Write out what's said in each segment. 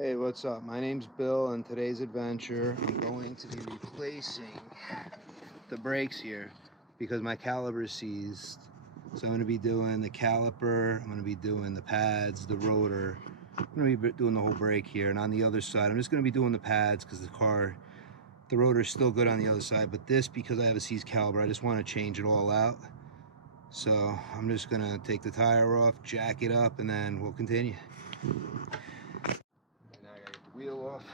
Hey, what's up? My name's Bill, and today's adventure, I'm going to be replacing the brakes here because my caliper is seized. So I'm going to be doing the caliper, I'm going to be doing the pads, the rotor. I'm going to be doing the whole brake here, and on the other side, I'm just going to be doing the pads because the rotor is still good on the other side, but this, because I have a seized caliper, I just want to change it all out. So I'm just going to take the tire off, jack it up, and then we'll continue. Now I gotta get the wheel off.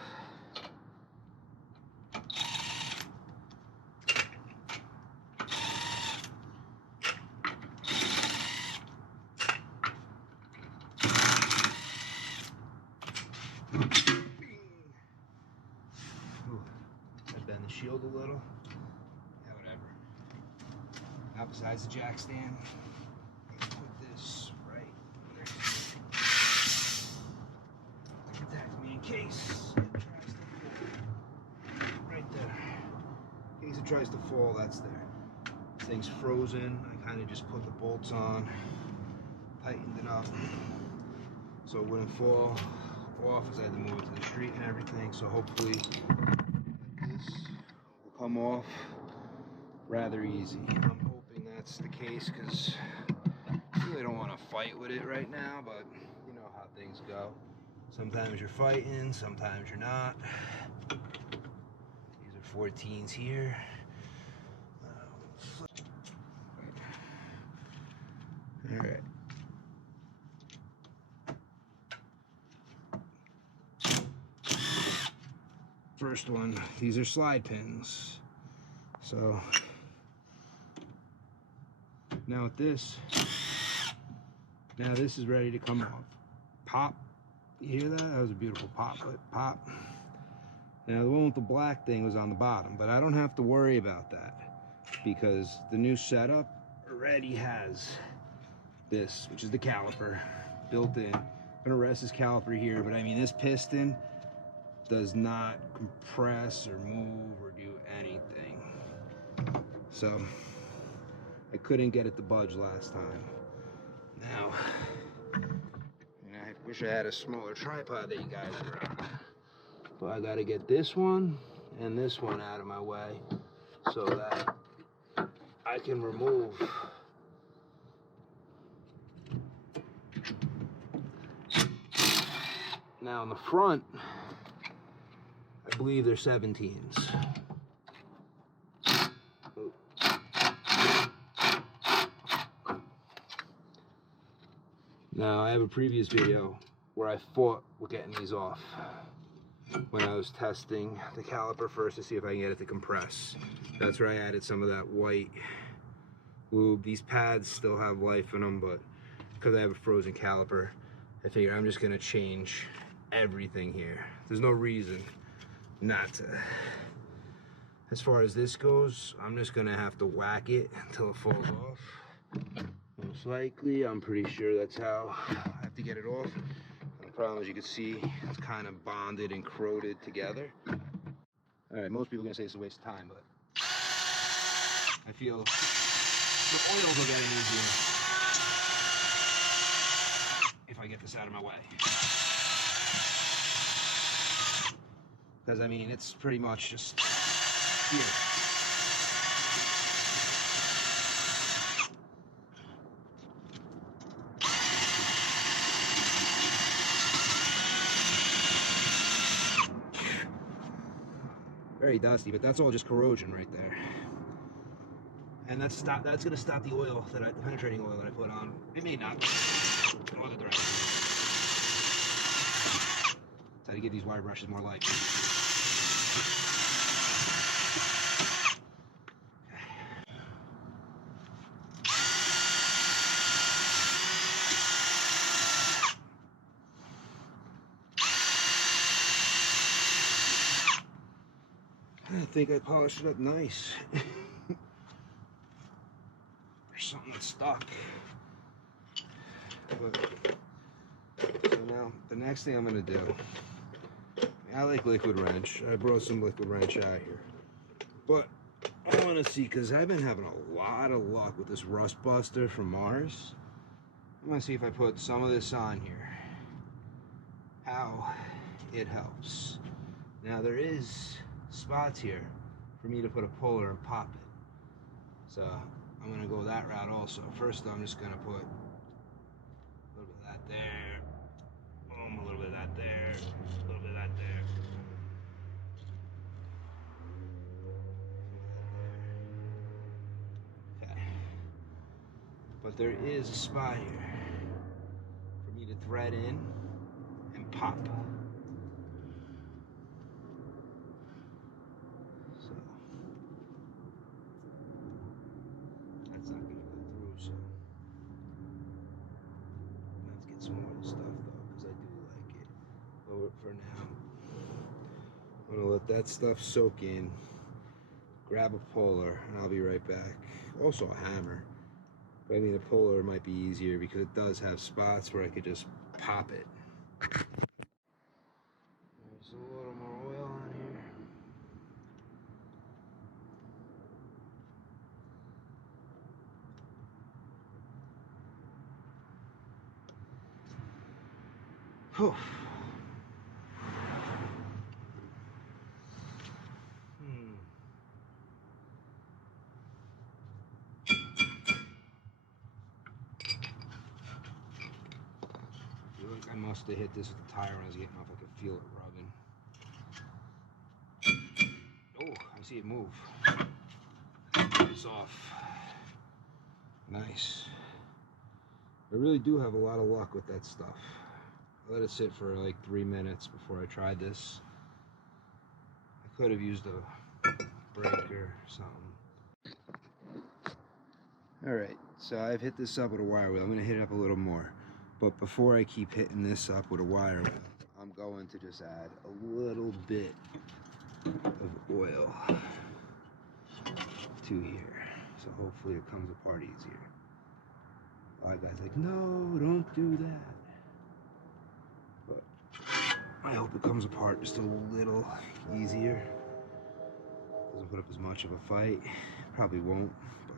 Ooh, I bend the shield a little. Yeah, whatever. Now besides the jack stand, let's put this right there to protect me in case it tries to fall. Right there. In case it tries to fall, that's there. This thing's frozen. I kind of just put the bolts on, tightened it up so it wouldn't fall off as I had to move it to the street and everything. So hopefully this will come off rather easy. I'm hoping that's the case because I really don't want to fight with it right now, but you know how things go. Sometimes you're fighting, sometimes you're not. These are 14s here. All right. First one, these are slide pins. So now with this, now this is ready to come off. Pop. You hear that? That was a beautiful pop. Pop. Now the one with the black thing was on the bottom, but I don't have to worry about that because the new setup already has this, which is the caliper built in. I'm gonna rest this caliper here, but I mean this piston does not compress or move or do anything. So I couldn't get it to budge last time. Now, and I wish I had a smaller tripod that you guys were on. But I gotta get this one and this one out of my way so that I can remove now in the front. I believe they're 17s. Now I have a previous video where I fought with getting these off when I was testing the caliper first to see if I can get it to compress. That's where I added some of that white lube. These pads still have life in them, but because I have a frozen caliper, I figure I'm just gonna change everything here. There's no reason not to. As far as this goes, I'm just gonna have to whack it until it falls off. Most likely, I'm pretty sure that's how I have to get it off. The problem, as you can see, it's kind of bonded and corroded together. All right, most people are gonna say it's a waste of time, but I feel the oils will get easier if I get this out of my way. Because I mean, it's pretty much just here. Very dusty, but that's all just corrosion right there. And that's gonna stop the oil the penetrating oil that I put on. It may not in other directions. That's how to give these wire brushes more life. I think I polished it up nice. There's something that's stuck. But, so now, the next thing I'm gonna do, I like liquid wrench. I brought some liquid wrench out here. But I wanna see, because I've been having a lot of luck with this rust buster from Mars. I'm gonna see if I put some of this on here, how it helps. Now there is spots here for me to put a puller and pop it. So I'm gonna go that route also. First I'm just gonna put a little bit of that there, boom, a little bit of that there, a little bit of that there. Okay. But there is a spot here for me to thread in and pop. So that's not gonna go through, so let's get some more of the stuff though, because I do like it. But for now, I'm gonna let that stuff soak in, grab a puller, and I'll be right back. Also a hammer. But I mean, the puller might be easier because it does have spots where I could just pop it. There's a little more oil on here. Whew. I feel like I must have hit this with the tire when I was getting off. I could feel it rubbing. Oh, I see it move. It's off. Nice. I really do have a lot of luck with that stuff. I let it sit for like 3 minutes before I tried this. I could have used a breaker or something. Alright, so I've hit this up with a wire wheel. I'm going to hit it up a little more. But before I keep hitting this up with a wire wheel, I'm going to just add a little bit of oil to here. So hopefully it comes apart easier. A lot of guys are like, no, don't do that. But I hope it comes apart just a little easier. Doesn't put up as much of a fight. Probably won't, but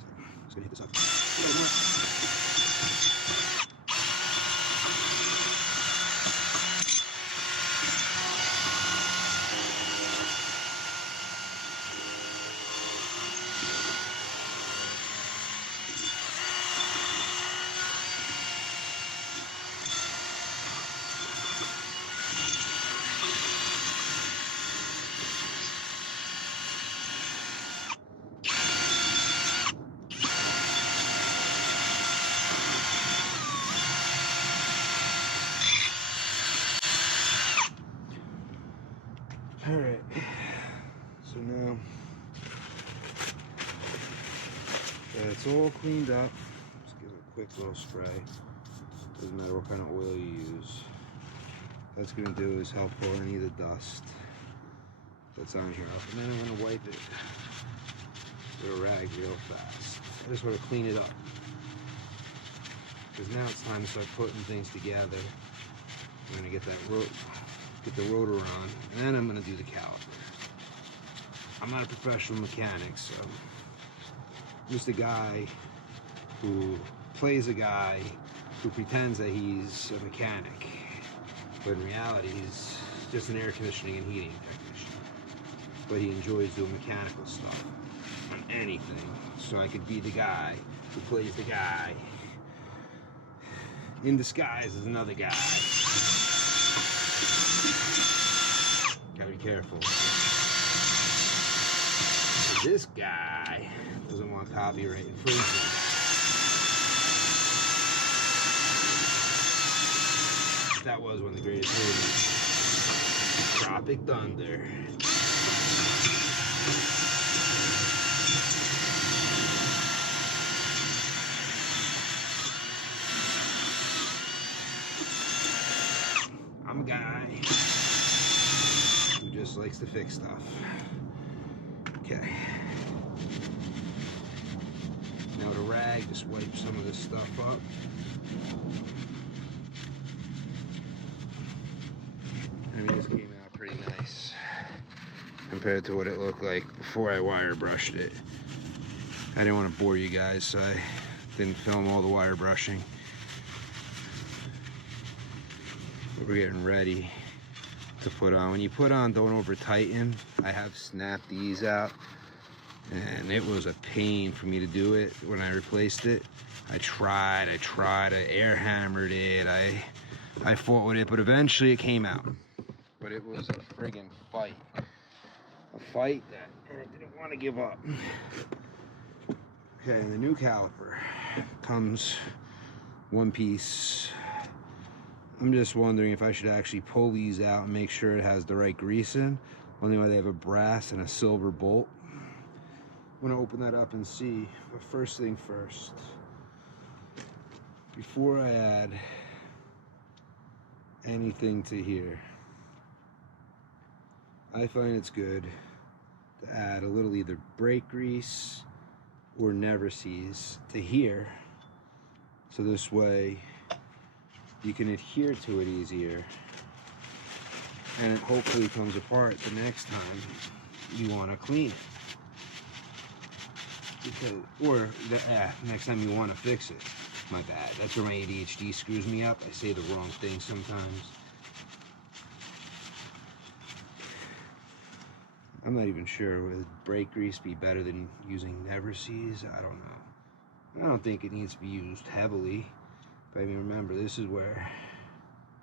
so I'm just gonna hit this up a little more. Alright, so now that's all cleaned up. Just give it a quick little spray. Doesn't matter what kind of oil you use. What that's going to do is help pull any of the dust that's on here up. And then I'm going to wipe it with a rag real fast. I just want to clean it up. Because now it's time to start putting things together. I'm going to get the rotor on, and then I'm going to do the caliper. I'm not a professional mechanic, so I'm just a guy who plays a guy who pretends that he's a mechanic, but in reality he's just an air conditioning and heating technician. But he enjoys doing mechanical stuff on anything, so I could be the guy who plays the guy in disguise as another guy. Gotta be careful. This guy doesn't want copyright infringement. That was one of the greatest movies. Tropic Thunder. I'm a guy who just likes to fix stuff. Okay. Now with a rag, just wipe some of this stuff up. I mean, this came out pretty nice compared to what it looked like before I wire brushed it. I didn't want to bore you guys, so I didn't film all the wire brushing. we're getting ready to put on. When you put on, don't over tighten. I have snapped these out, and it was a pain for me to do it when I replaced it. I tried, I air hammered it, I fought with it, but eventually it came out. But it was a friggin' fight. A fight that I didn't want to give up. Okay, the new caliper comes one piece. I'm just wondering if I should actually pull these out and make sure it has the right grease in. Only why they have a brass and a silver bolt. I'm gonna open that up and see. But first thing first, before I add anything to here, I find it's good to add a little either brake grease or never sees to here, so this way you can adhere to it easier, and it hopefully comes apart the next time you want to clean it. Because, or the next time you want to fix it. My bad. That's where my ADHD screws me up. I say the wrong thing sometimes. I'm not even sure, would brake grease be better than using never sees? I don't know. I don't think it needs to be used heavily. But I mean, remember, this is where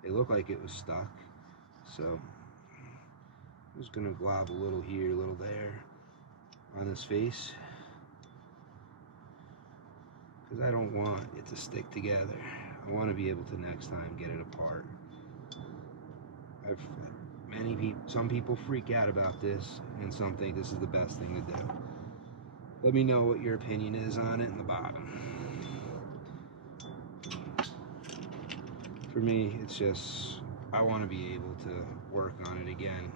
it looked like it was stuck. So I'm just gonna glob a little here, a little there on this face, because I don't want it to stick together. I want to be able to next time get it apart. Some people freak out about this, and some think this is the best thing to do. Let me know what your opinion is on it in the bottom. For me, it's just, I want to be able to work on it again,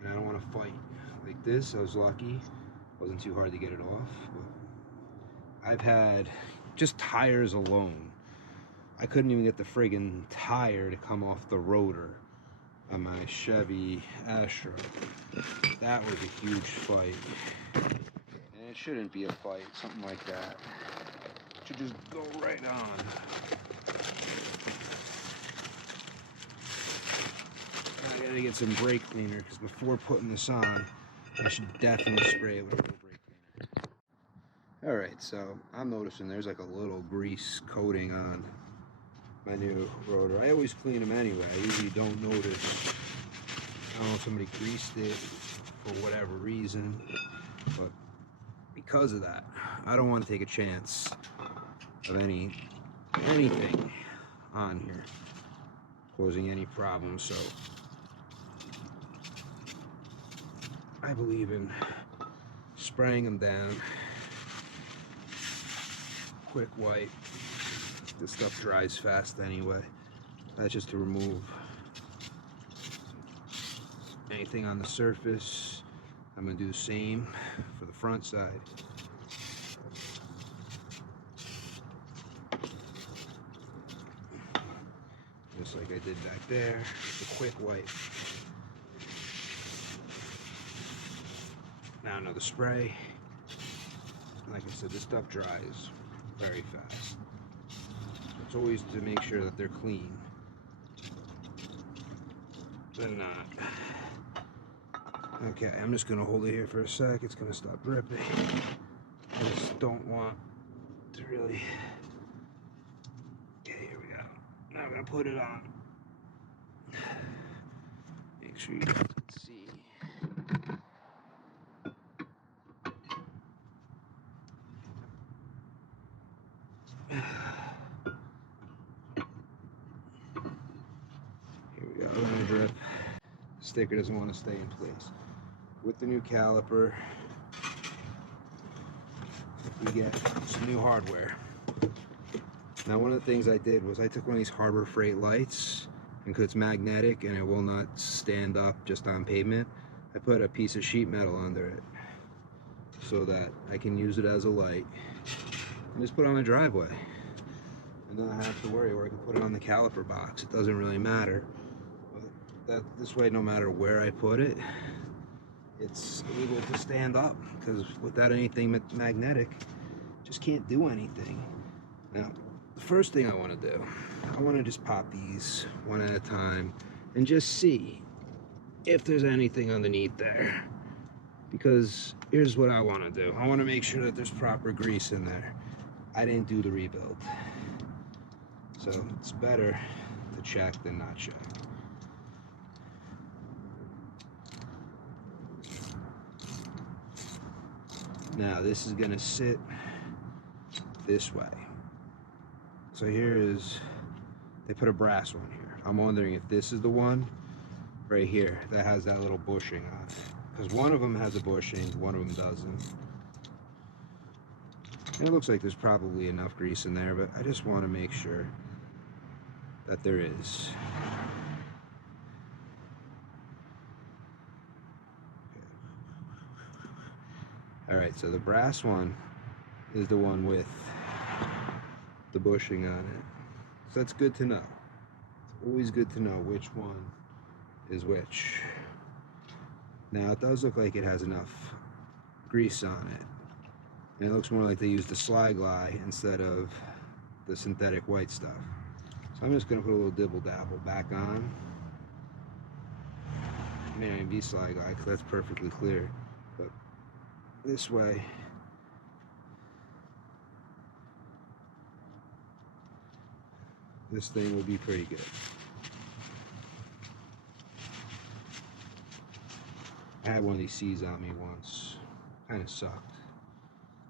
and I don't want to fight. Like this, I was lucky, wasn't too hard to get it off, but I've had just tires alone. I couldn't even get the friggin' tire to come off the rotor on my Chevy Astro. That was a huge fight. And it shouldn't be a fight, something like that. It should just go right on. I gotta get some brake cleaner, because before putting this on, I should definitely spray it with a little brake cleaner. Alright, so I'm noticing there's like a little grease coating on my new rotor. I always clean them anyway. I usually don't notice. I don't know if somebody greased it for whatever reason, but because of that, I don't want to take a chance of anything on here causing any problems. So I believe in spraying them down, quick wipe. This stuff dries fast anyway. That's just to remove anything on the surface. I'm gonna do the same for the front side. Just like I did back there, just a quick wipe. Now another spray. Like I said, this stuff dries very fast. It's always to make sure that they're clean. They're not. Okay, I'm just gonna hold it here for a sec. It's gonna stop dripping. I just don't want to really. Okay, here we go. Now I'm gonna put it on. Make sure you guys can see. Here we go, gonna drip. The sticker doesn't want to stay in place. With the new caliper, we get some new hardware. Now one of the things I did was I took one of these Harbor Freight lights, and because it's magnetic and it will not stand up just on pavement, I put a piece of sheet metal under it so that I can use it as a light and just put it on my driveway. And then I have to worry, or I can put it on the caliper box. It doesn't really matter. But this way, no matter where I put it, it's able to stand up, because without anything magnetic, just can't do anything. Now, the first thing I want to do, I want to just pop these one at a time and just see if there's anything underneath there. Because here's what I want to do. I want to make sure that there's proper grease in there. I didn't do the rebuild. So it's better to check than not check. Now this is gonna sit this way. So here is, they put a brass one here. I'm wondering if this is the one right here that has that little bushing on it. Because one of them has a bushing, one of them doesn't. And it looks like there's probably enough grease in there, but I just want to make sure that there is. Alright, so the brass one is the one with the bushing on it. So that's good to know. It's always good to know which one is which. Now it does look like it has enough grease on it. And it looks more like they used the slide glide instead of the synthetic white stuff. So I'm just going to put a little dibble dabble back on. It may not even be slide glide because that's perfectly clear. But this way, this thing will be pretty good. I had one of these C's on me once. Kind of sucked.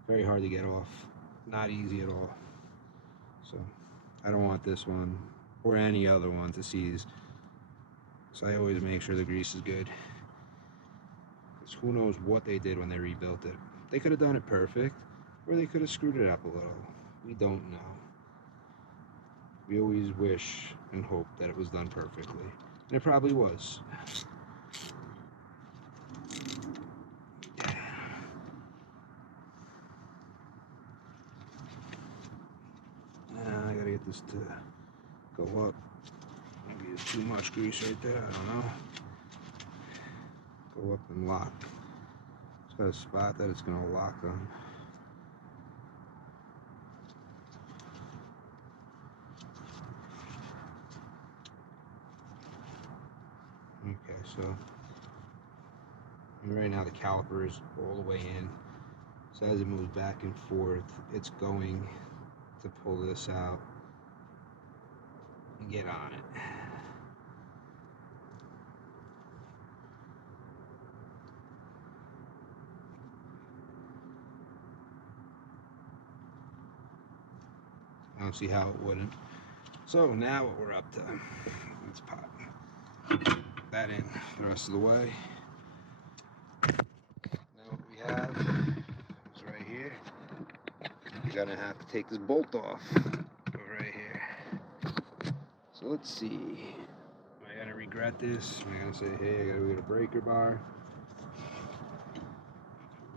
Very hard to get off. Not easy at all. So I don't want this one or any other one to seize. So I always make sure the grease is good. Because who knows what they did when they rebuilt it. They could have done it perfect, or they could have screwed it up a little. We don't know. We always wish and hope that it was done perfectly. And it probably was. I gotta get this to go up. Maybe there's too much grease right there, I don't know. Go up and lock. It's got a spot that it's gonna lock on. Okay, so right now the caliper is all the way in. So as it moves back and forth, it's going to pull this out and get on it. I don't see how it wouldn't. So now what we're up to, let's pop that in the rest of the way. Now what we have is right here. You're gonna have to take this bolt off right here. So let's see. Am I gonna regret this? Am I gonna say, hey, I gotta get a breaker bar?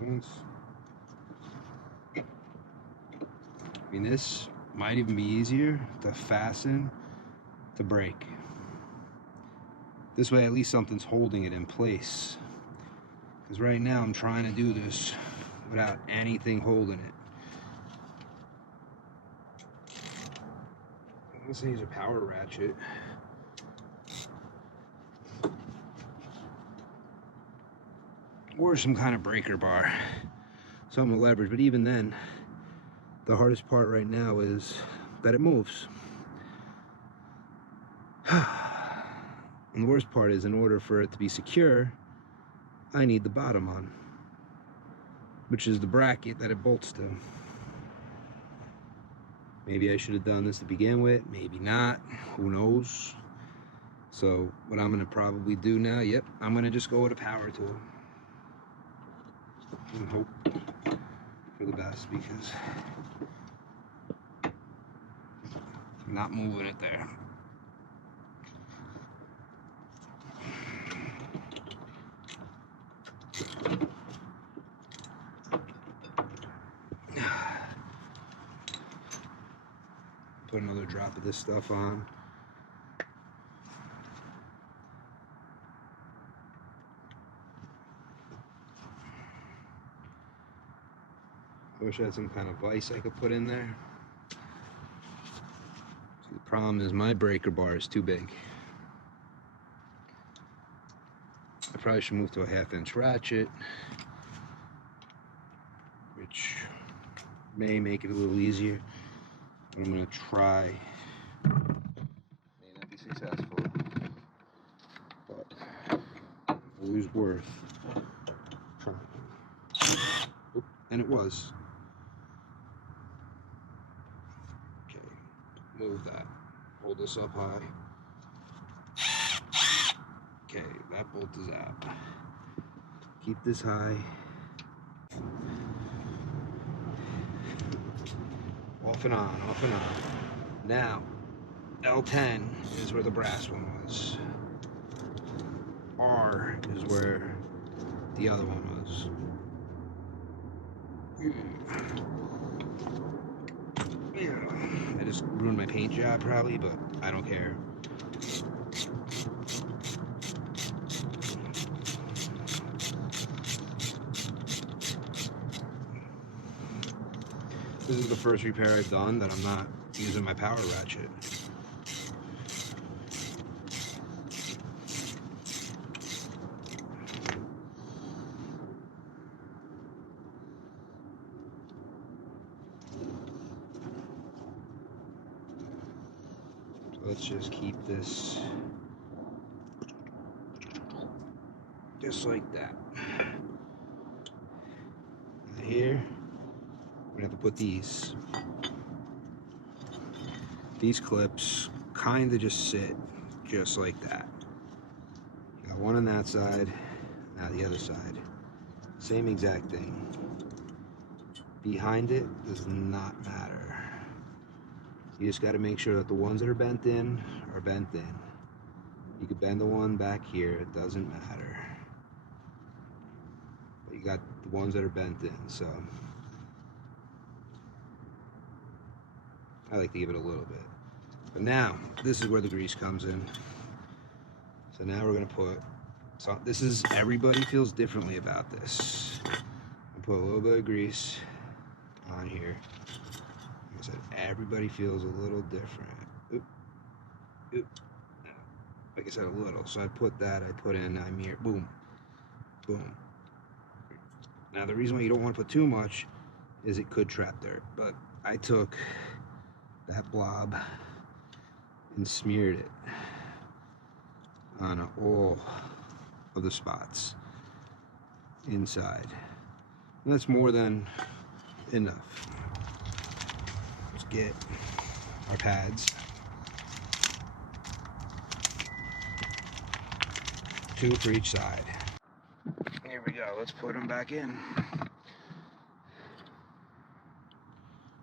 Once. I mean, this might even be easier to fasten to break. This way, at least something's holding it in place. Because right now, I'm trying to do this without anything holding it. Let's use a power ratchet. Or some kind of breaker bar. Something with leverage, but even then, the hardest part right now is that it moves. And the worst part is, in order for it to be secure, I need the bottom on, which is the bracket that it bolts to. Maybe I should have done this to begin with, maybe not, who knows. So what I'm gonna probably do now, I'm gonna just go with a power tool and hope for the best, because I'm not moving it there. Put another drop of this stuff on. I wish I had some kind of vise I could put in there. Problem is my breaker bar is too big. I probably should move to a 1/2-inch ratchet, which may make it a little easier. But I'm gonna try. May not be successful, but it was worth trying. Oop, and it was. Okay, move that. Hold this up high. Okay, that bolt is out. Keep this high. Off and on, off and on. Now, L10 is where the brass one was. R is where the other one was. Yeah, I just ruined my paint job probably, but I don't care. This is the first repair I've done that I'm not using my power ratchet. So let's just keep this just like that. And here, we're gonna have to put these clips kind of just sit just like that. You got one on that side, now the other side. Same exact thing. Behind it does not matter. You just got to make sure that the ones that are bent in are bent in. You could bend the one back here, it doesn't matter. But you got the ones that are bent in, so I like to give it a little bit. But now, this is where the grease comes in. So now we're gonna put, so this is, everybody feels differently about this. I'll put a little bit of grease on here. Like I said, everybody feels a little different. Oop, oop. Like I said, a little. So I put that, I put in, I'm here, boom, boom. Now the reason why you don't want to put too much is it could trap dirt. But I took that blob and smeared it on all of the spots inside. And that's more than enough. Let's get our pads. 2 for each side. Here we go, let's put them back in.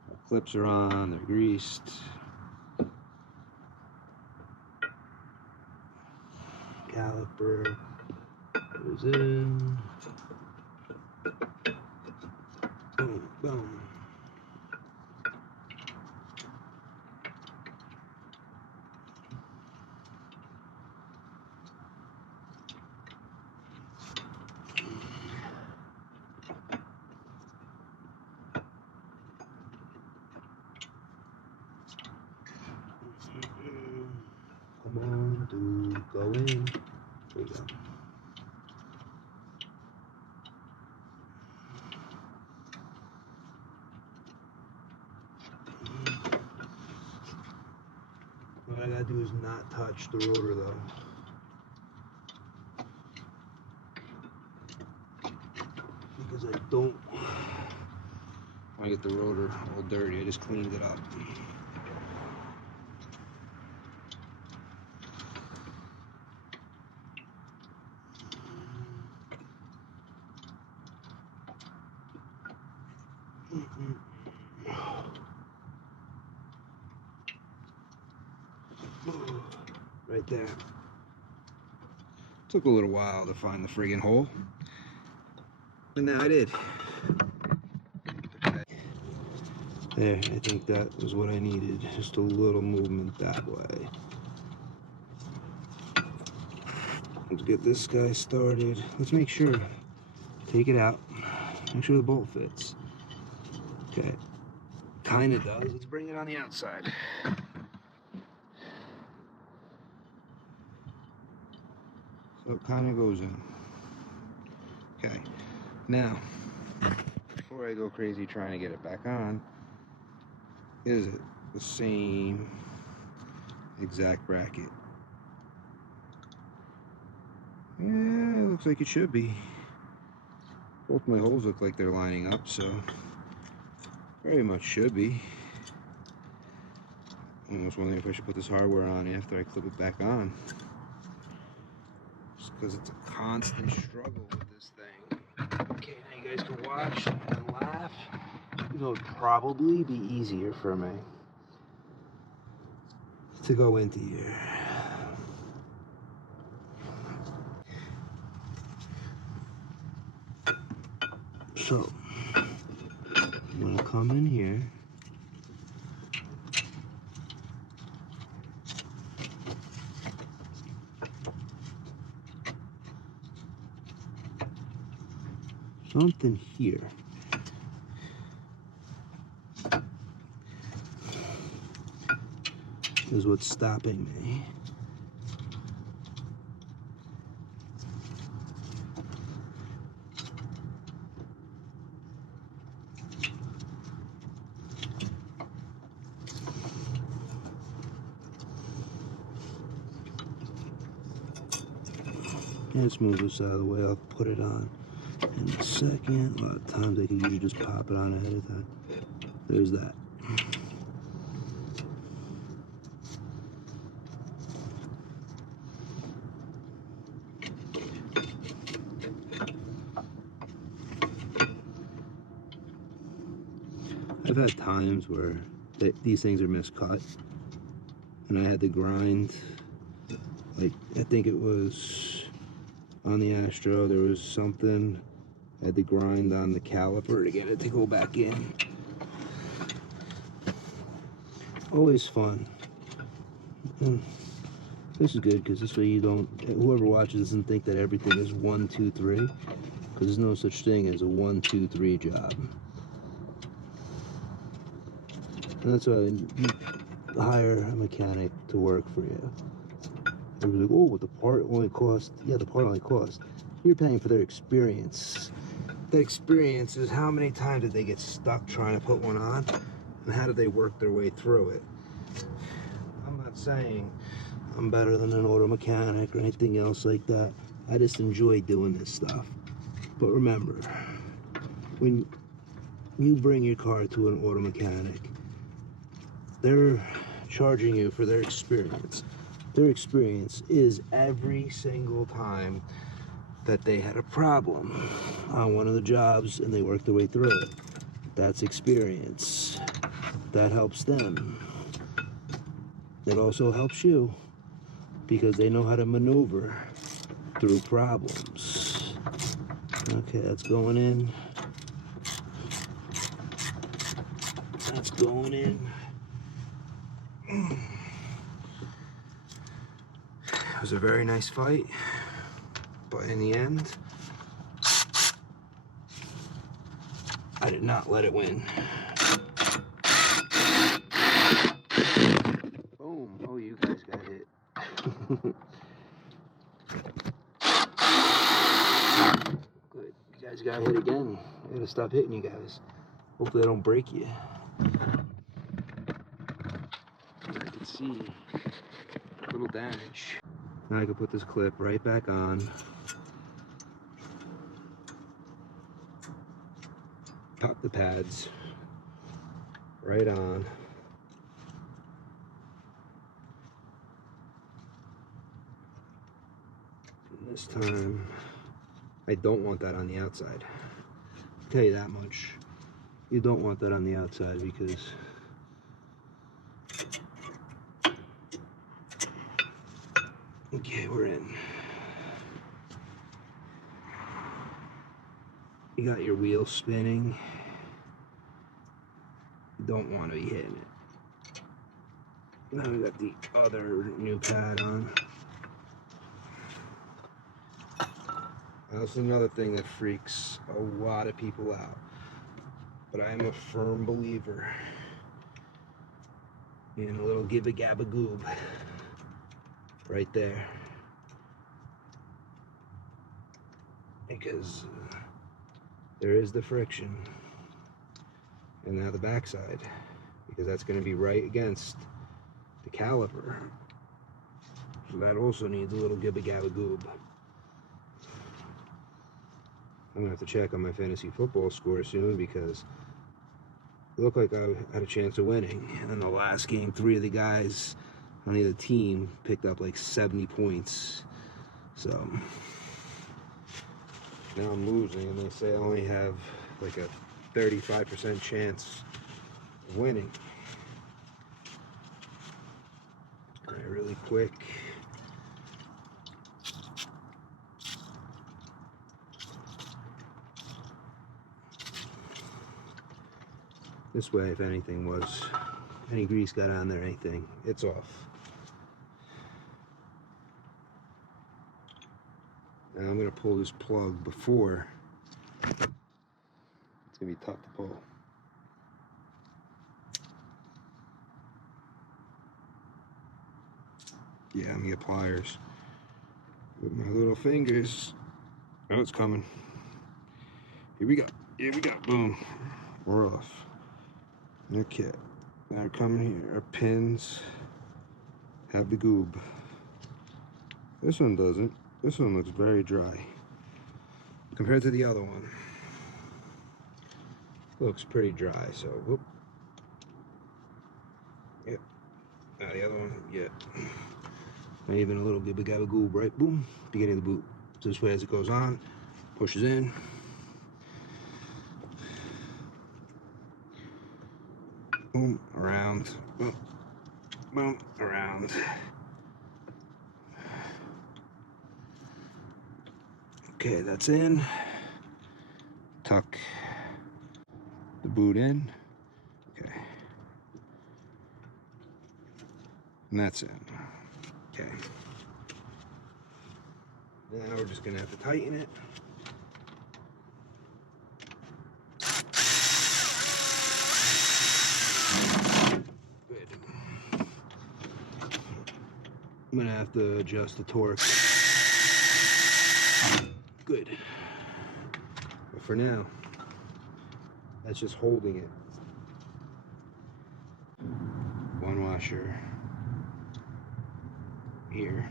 Our clips are on, they're greased. Caliper goes in. Boom, boom. Come on, dude, go in. There we go. What I gotta do is not touch the rotor though. Because I don't want to get the rotor all dirty. I just cleaned it up. Right there. Took a little while to find the friggin' hole, but now I did. There, I think that was what I needed. Just a little movement that way. Let's get this guy started. Let's make sure. Take it out. Make sure the bolt fits. Okay. Kinda does. Let's bring it on the outside. So it kind of goes in. Okay, now, before I go crazy trying to get it back on, is it the same exact bracket? Yeah, it looks like it should be. Both my holes look like they're lining up, so very much should be. I'm almost wondering if I should put this hardware on after I clip it back on. Just because it's a constant struggle with this thing. Okay, now you guys can watch and laugh. It'll probably be easier for me to go into here. So, I'm gonna come in here. Something here is what's stopping me. Let's move this out of the way. I'll put it on in a second. A lot of times I can usually just pop it on ahead of time. There's that. I've had times where these things are miscut, and I had to grind. Like, I think it was on the Astro, there was something I had to grind on the caliper to get it to go back in. Always fun. And this is good because this way you don't, whoever watches doesn't think that everything is 1, 2, 3, because there's no such thing as a 1, 2, 3 job. And that's why you hire a mechanic to work for you. Everybody's like, oh, but the part only costs, yeah, the part only costs. You're paying for their experience. The experience is how many times did they get stuck trying to put one on, and how did they work their way through it. I'm not saying I'm better than an auto mechanic or anything else like that. I just enjoy doing this stuff. But remember, when you bring your car to an auto mechanic, they're charging you for their experience. Their experience is every single time that they had a problem on one of the jobs and they worked their way through it. That's experience. That helps them. It also helps you because they know how to maneuver through problems. Okay, that's going in. That's going in. It was a very nice fight, but in the end, I did not let it win. Boom. Oh, you guys got hit. Good. You guys got hit again. I gotta stop hitting you guys. Hopefully I don't break you. I can see a little damage. Now I can put this clip right back on. Pop the pads right on. And this time, I don't want that on the outside. I'll tell you that much. You don't want that on the outside because okay, we're in. You got your wheel spinning. You don't want to be hitting it. Now we got the other new pad on. That's another thing that freaks a lot of people out. But I am a firm believer in a little gibba gabba goob right there. because there is the friction. And now the backside, because that's going to be right against the caliper. So that also needs a little gibba gabba goob. I'm going to have to check on my fantasy football score soon, because it looked like I had a chance of winning. And then the last game, 3 of the guys on the other team picked up like 70 points. So now I'm losing, and they say I only have like a 35% chance of winning. All right, really quick. This way, if anything was, any grease got on there, anything, it's off. Now I'm gonna pull this plug before. It's gonna be tough to pull. Yeah, I'm gonna get pliers with my little fingers. Oh, it's coming. Here we go. Here we go. Boom. We're off. Okay. Now coming here. Our pins have the goob. This one doesn't. This one looks very dry compared to the other one. Looks pretty dry. So, whoop. Yep. Now the other one, yeah. Not even a little gibba gabba goob, right? Boom. Beginning of the boot. So this way, as it goes on, pushes in. Boom, around. Boom, boom, around. Okay, that's in. Tuck the boot in. Okay. And that's in. Okay. Now we're just gonna have to tighten it. Good. I'm gonna have to adjust the torque. Good. But for now, that's just holding it. One washer here.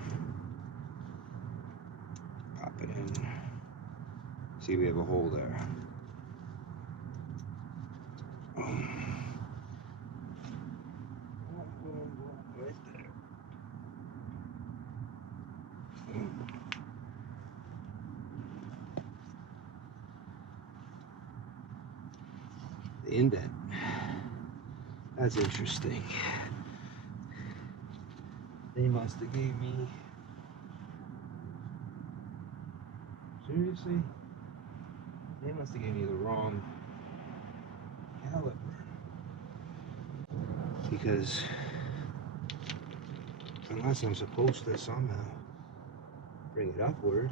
Pop it in. See, we have a hole there. Right there. The indent. That's interesting. They must have gave me... Seriously? They must have gave me the wrong caliper. Because unless I'm supposed to somehow bring it upward,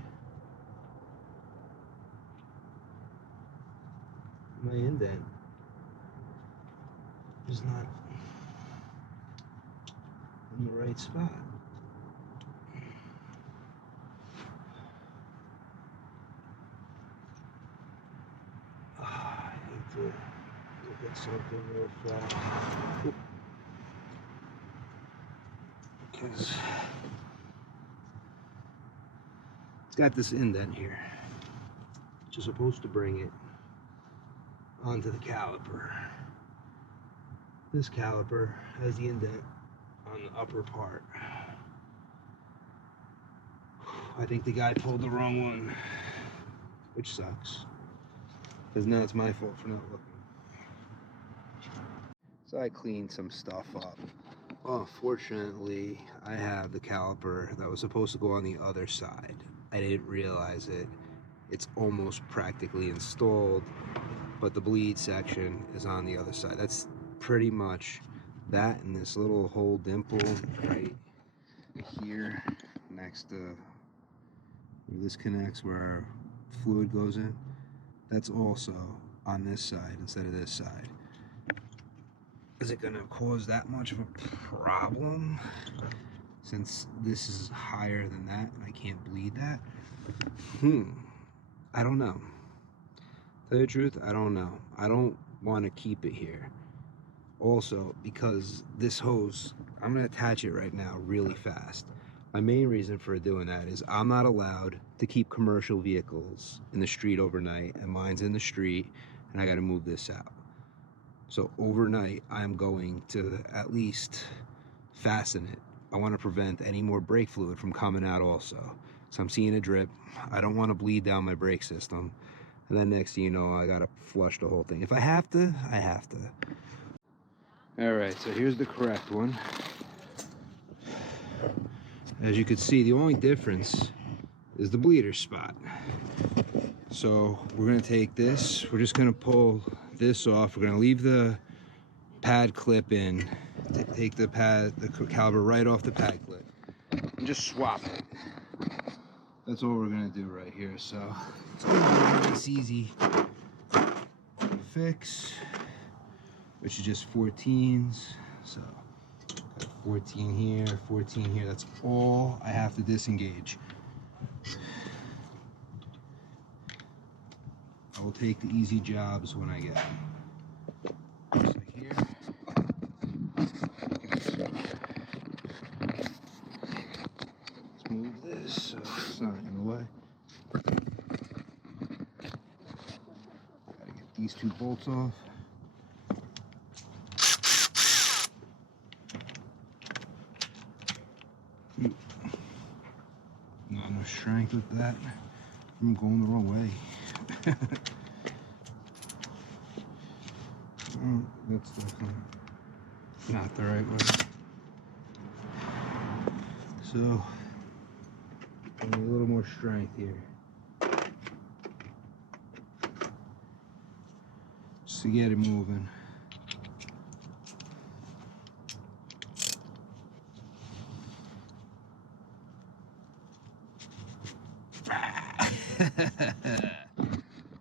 my indent is not in the right spot. I need to look at something real fast. Because it's got this indent here, which is supposed to bring it onto the caliper. This caliper has the indent on the upper part. I think the guy pulled the wrong one, which sucks, because now it's my fault for not looking. So I cleaned some stuff up. Well, fortunately, I have the caliper that was supposed to go on the other side. I didn't realize it. It's almost practically installed, but the bleed section is on the other side. That's pretty much that, and this little hole dimple right here next to where this connects, where our fluid goes in. That's also on this side instead of this side. Is it gonna cause that much of a problem since this is higher than that and I can't bleed that? I don't know. Tell you the truth, I don't know. I don't want to keep it here. Also, because this hose, I'm going to attach it right now really fast. My main reason for doing that is I'm not allowed to keep commercial vehicles in the street overnight, and mine's in the street, and I got to move this out. So overnight, I'm going to at least fasten it. I want to prevent any more brake fluid from coming out also. So I'm seeing a drip. I don't want to bleed down my brake system. And then next thing you know, I got to flush the whole thing. If I have to, I have to. All right, so here's the correct one. As you can see, the only difference is the bleeder spot. So we're gonna take this, we're just gonna pull this off. We're gonna leave the pad clip in, take the caliper right off the pad clip, and just swap it. That's all we're gonna do right here. So it's easy to fix, which is just 14s. So 14 here, 14 here. That's all I have to disengage. I will take the easy jobs when I get them. Just like here. Okay, so let's move this so it's not in the way. Gotta get these 2 bolts off. Not enough strength with that. I'm going the wrong way. Oh, that's definitely not the right way. So, I need a little more strength here. Just to get it moving.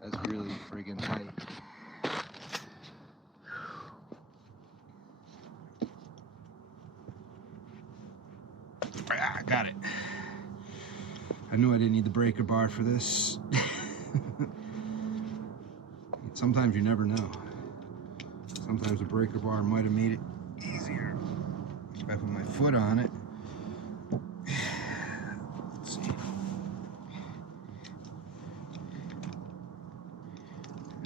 That's really friggin' tight. Got it. I knew I didn't need the breaker bar for this. Sometimes you never know. Sometimes the breaker bar might have made it easier if I put my foot on it. Let's see.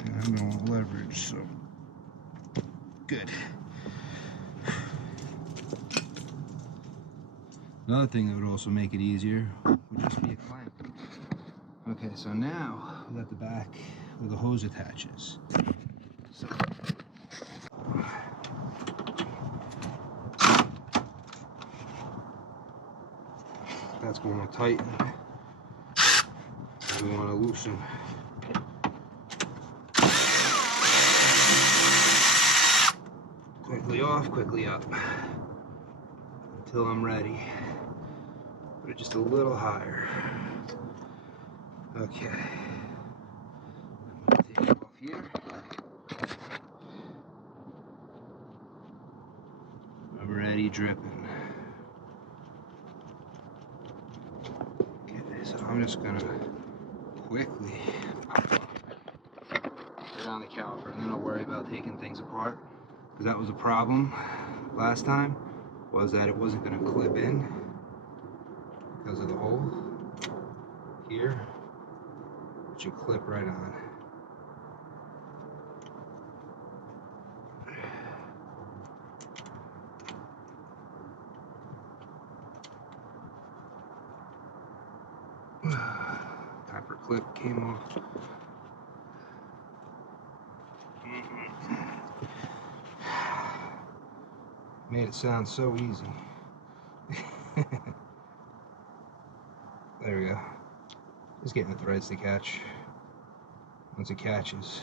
And I'm gonna want leverage, so good. Another thing that would also make it easier would just be a clamp. Okay, so now we got the back where the hose attaches. So that's going to tighten. We want to loosen. Quickly off, quickly up. Until I'm ready. Put it just a little higher. Okay. Take it off here. Already dripping. Okay, so I'm just gonna quickly put on the caliper, and then I'll worry about taking things apart. Because that was a problem last time, was that it wasn't gonna clip in because of the hole here. It should clip right on. Copper clip came off. Made it sound so easy. There we go. Just getting the threads to catch. Once it catches.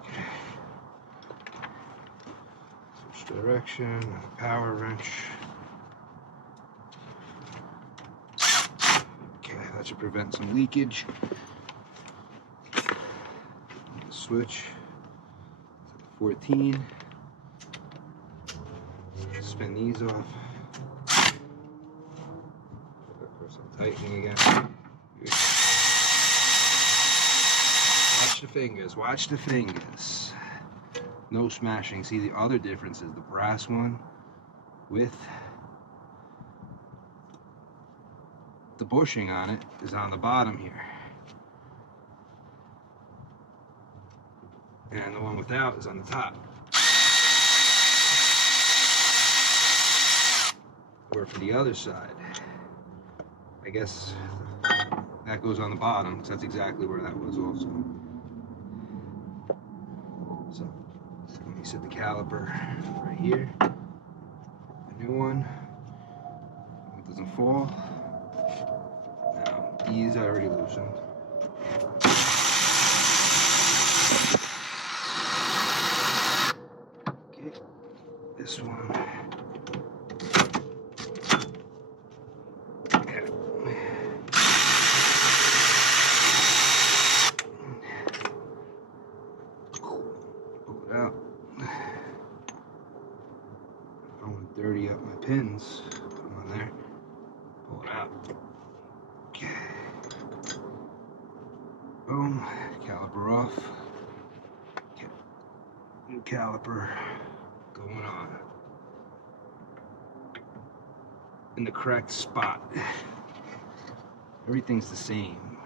Okay. Switch direction, power wrench. Okay, that should prevent some leakage. Switch to 14. Spin these off. tightening again. Watch the fingers, watch the fingers. No smashing. See, the other difference is the brass one with the bushing on it is on the bottom here. And the one without is on the top. Or for the other side, I guess that goes on the bottom, because that's exactly where that was also. So, let me set the caliper right here. The new one. It doesn't fall. Now, these I already loosened. Okay, this one. Out. I don't want to dirty up my pins. Put them on there. Pull it out. Okay. Boom. Caliper off. Okay. New caliper going on. In the correct spot. Everything's the same,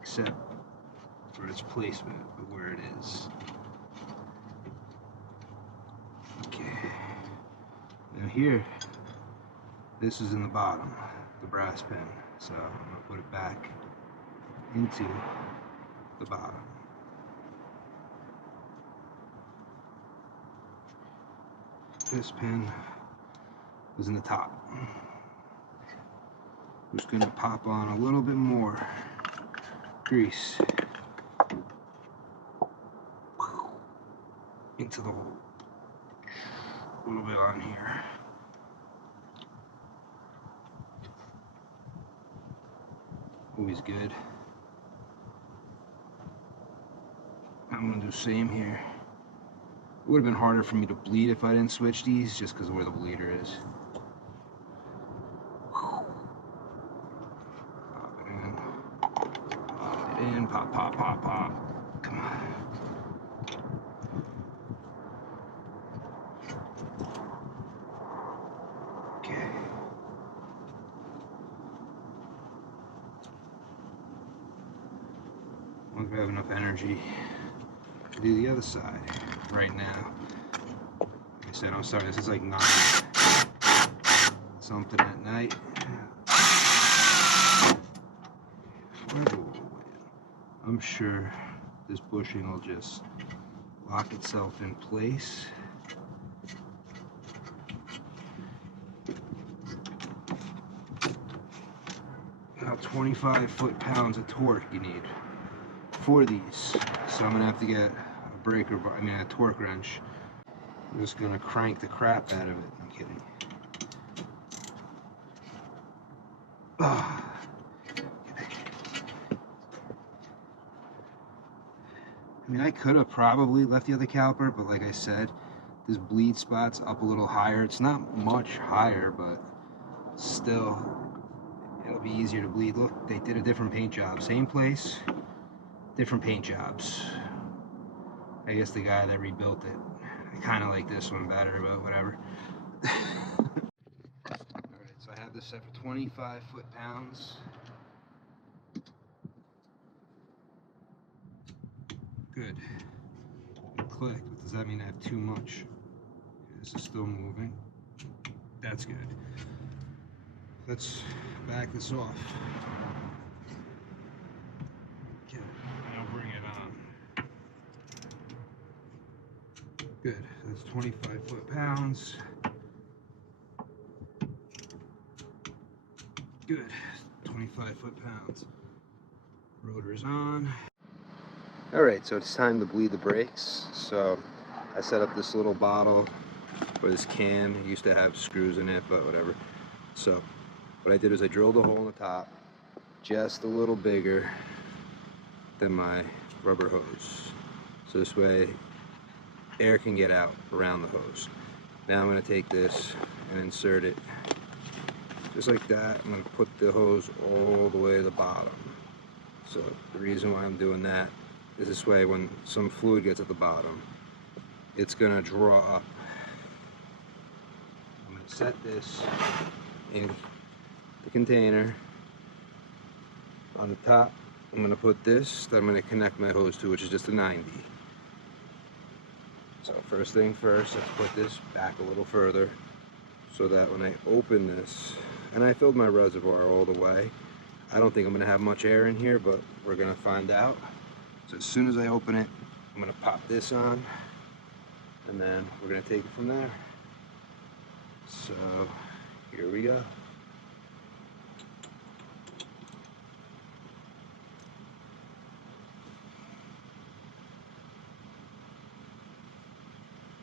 except for its placement of where it is. Now here, this is in the bottom, the brass pin. So I'm going to put it back into the bottom. This pin is in the top. I'm just going to pop on a little bit more grease into the hole. A little bit on here. Always good. I'm gonna do the same here. It would have been harder for me to bleed if I didn't switch these, just because of where the bleeder is. Pop it in. Pop it in. Pop, pop, pop, pop. Come on. Once we have enough energy to do the other side right now. Like I said, I'm sorry, this is like 9 something at night. I'm sure this bushing will just lock itself in place. About 25 foot-pounds of torque you need for these. So I'm gonna have to get a breaker bar, a torque wrench. I'm just gonna crank the crap out of it. I'm kidding. I could have probably left the other caliper, but like I said, this bleed spot's up a little higher. It's not much higher, but still, it'll be easier to bleed. Look, they did a different paint job. Same place, different paint jobs. I guess the guy that rebuilt it, I kind of like this one better, but whatever. Alright, so I have this set for 25 foot-pounds. Good. It clicked, but does that mean I have too much? Okay, this is still moving. That's good. Let's back this off. Okay, now bring it on. Good, that's 25 foot-pounds. Good, 25 foot-pounds. Rotor's on. Alright, so it's time to bleed the brakes. So I set up this little bottle for this cam. It used to have screws in it, but whatever. So what I did is I drilled a hole in the top, just a little bigger than my rubber hose. So this way air can get out around the hose. Now I'm going to take this and insert it just like that. I'm going to put the hose all the way to the bottom. So the reason why I'm doing that is this way when some fluid gets at the bottom, it's going to draw up. I'm going to set this in the container. On the top, I'm going to put this that I'm going to connect my hose to, which is just a 90. So first thing first, let's put this back a little further so that when I open this, and I filled my reservoir all the way, I don't think I'm going to have much air in here, but we're going to find out. So as soon as I open it, I'm going to pop this on, and then we're going to take it from there. So here we go.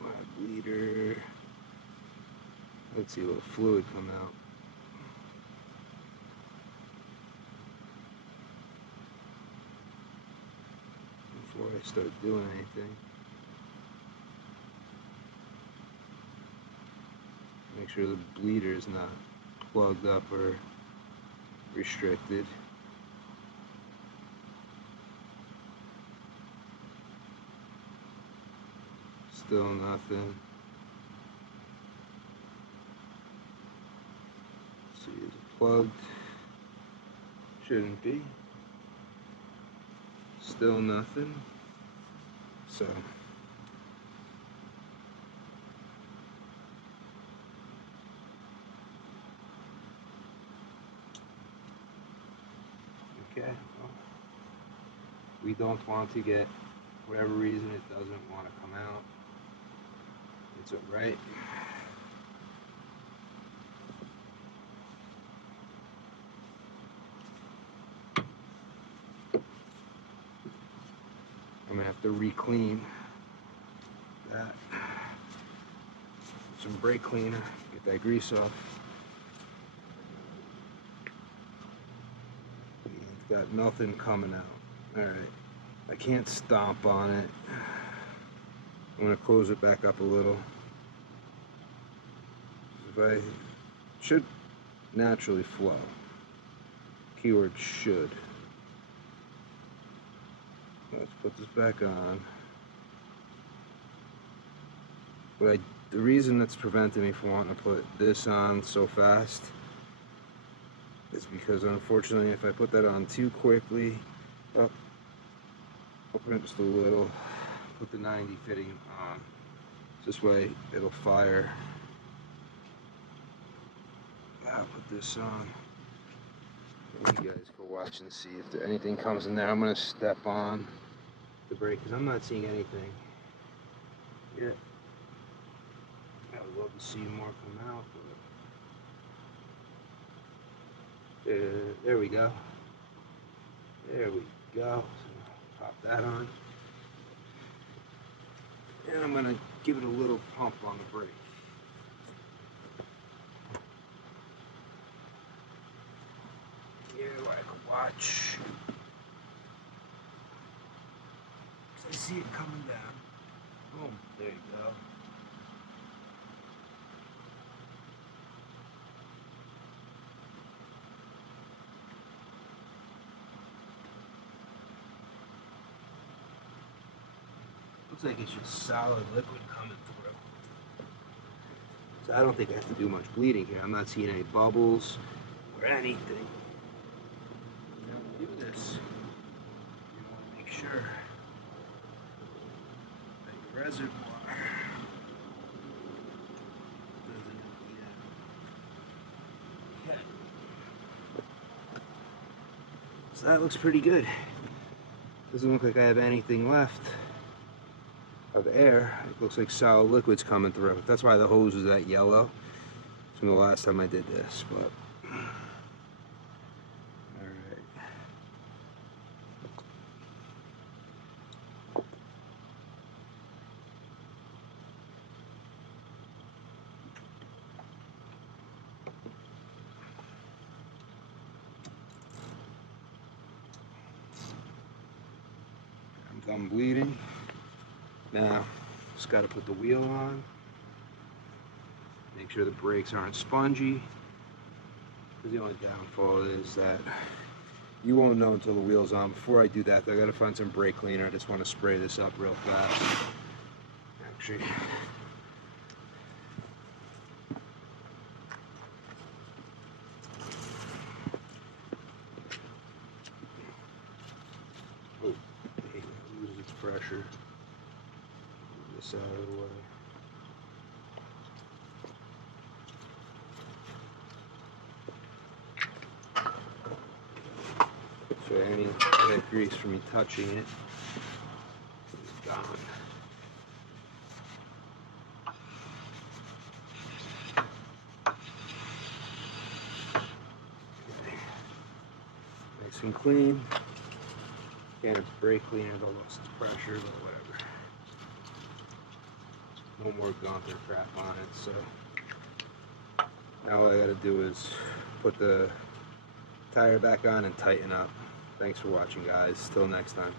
My bleeder. Let's see a little fluid come out. Before I start doing anything, make sure the bleeder is not plugged up or restricted. Still nothing. Let's see, is it plugged? Shouldn't be. Still nothing. So okay, well, we don't want to get, for whatever reason, it doesn't want to come out. It's alright. I'm gonna have to re-clean that. Some brake cleaner, get that grease off. It's got nothing coming out. Alright, I can't stomp on it. I'm gonna close it back up a little. If I should naturally flow. Keyword should. Let's put this back on. But the reason that's preventing me from wanting to put this on so fast is because, unfortunately, if I put that on too quickly, open it just a little, put the 90 fitting on. This way it'll fire. I'll put this on. You guys go watch and see if anything comes in there. I'm gonna step on the brake because I'm not seeing anything yet. I would love to see more come out. But there we go. There we go. So pop that on. And I'm gonna give it a little pump on the brake. Yeah, I can watch. I see it coming down. Boom, there you go. Looks like it's just solid liquid coming through. So I don't think I have to do much bleeding here. I'm not seeing any bubbles or anything. Now do this. You want to make sure that your reservoir doesn't bleed out. Okay. So that looks pretty good. Doesn't look like I have anything left of air. It looks like solid liquid's coming through. That's why the hose is that yellow. It's from the last time I did this, but alright. I'm done bleeding. Now, just got to put the wheel on. Make sure the brakes aren't spongy. The only downfall is that you won't know until the wheel's on. Before I do that, I gotta find some brake cleaner. I just want to spray this up real fast. Actually, oh, it loses its pressure. Move this out of the way. So any of that grease from me touching it is gone. Okay. Nice and clean. Again, it's brake cleaner, though lost its pressure, but whatever. No more gunk or crap on it, so now all I gotta do is put the tire back on and tighten up. Thanks for watching, guys. Till next time.